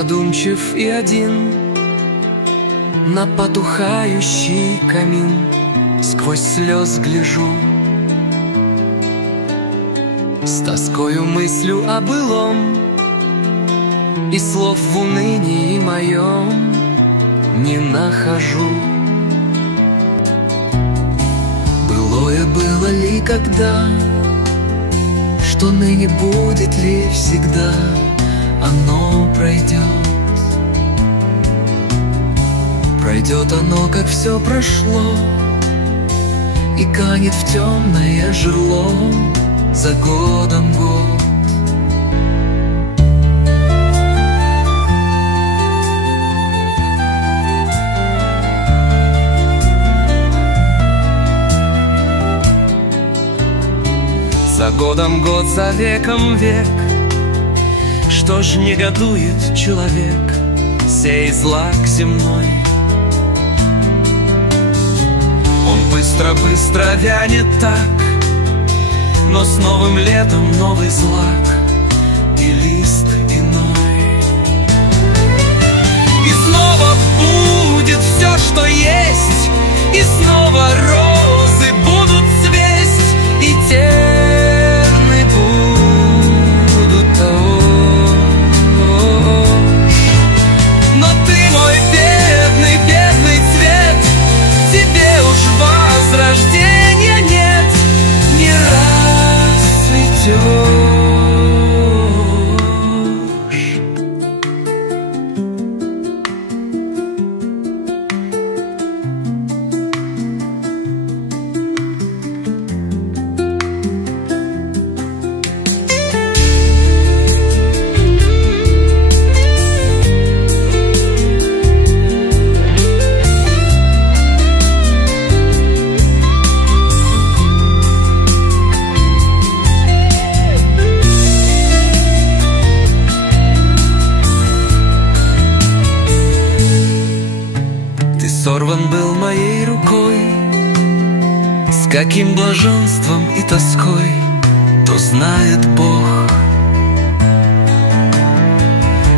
задумчив и один, на потухающий камин сквозь слез гляжу, с тоскою мыслю о былом, и слов в унынии моем не нахожу. Былое было ли когда, что ныне будет ли всегда, оно пройдет. Пройдет оно, как все прошло, и канет в темное жерло за годом год. За годом год, за веком век. Что ж негодует человек, сей злак земной? Он быстро-быстро вянет так, но с новым летом новый злак и лист иной. И снова будет все, что есть, и снова розы будут цвесть, и терны будут. Но ты мой бедный, бедный цвет, тебе уж возрождения нет, не расцветешь. Сорван был моей рукой, с каким блаженством и тоской, то знает Бог.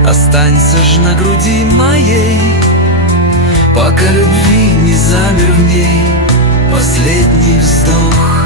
Останься ж на груди моей, пока любви не замер в ней последний вздох.